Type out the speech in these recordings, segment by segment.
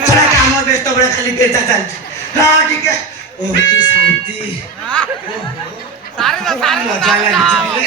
ସେଟା କାମ ବ୍ୟସ୍ତ ବେଳେ ଖାଲି କେଚା ଚାଲିଛି ହଁ ଟିକେ ଓ କି ଶାନ୍ତି ମଜା ଲାଗୁଛି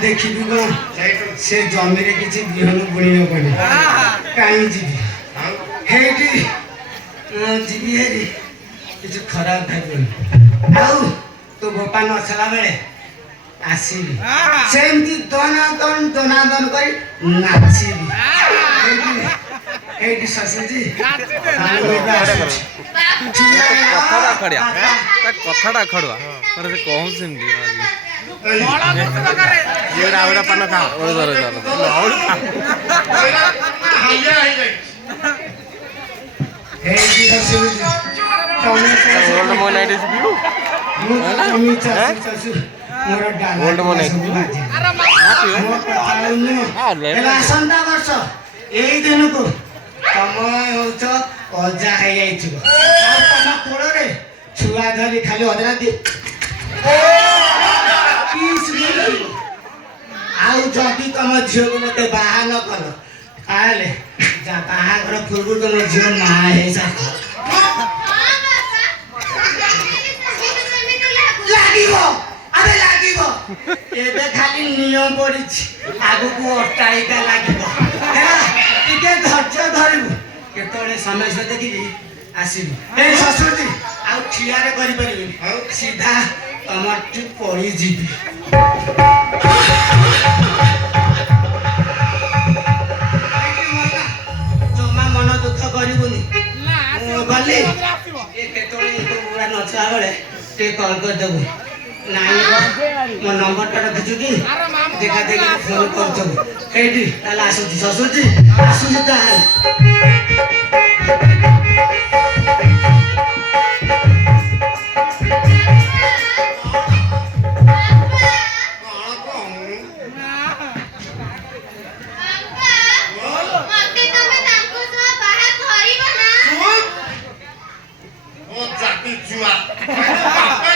देखी कौन से जमी किसी बिहन बुणी पड़े कहीं जीवी जीवी हेरी किसी खराब भाई तो बोपा नसला बेले आसबि सेमती दनादन दनादन कर नाचबी एटी शशुजी कथाटा खड़ुआ कहूँ सेमती पान खा गोल्ड मनी आसंता वर्ष यही दिन को तुम हो अजा तुम कोल छुआ धरी खाली अदरा दी आदि तुम झील को मत बाहा न कर बाहागर पूर्व तुम झील ना लगे खाली नियम पड़ी आगु को अट्टाइका लगे धैर्य धरबू केतने समय देखी आसबू शशुरजी आठिया कर सीधा तुम पड़ी जीवी जमा मन दुख करबुनि गली केतने नचला बेले कल करदेबू नानी मो नंबर रखिछु कि देखा देखी फोन करी आसुची शशुरजी आसुची जुआ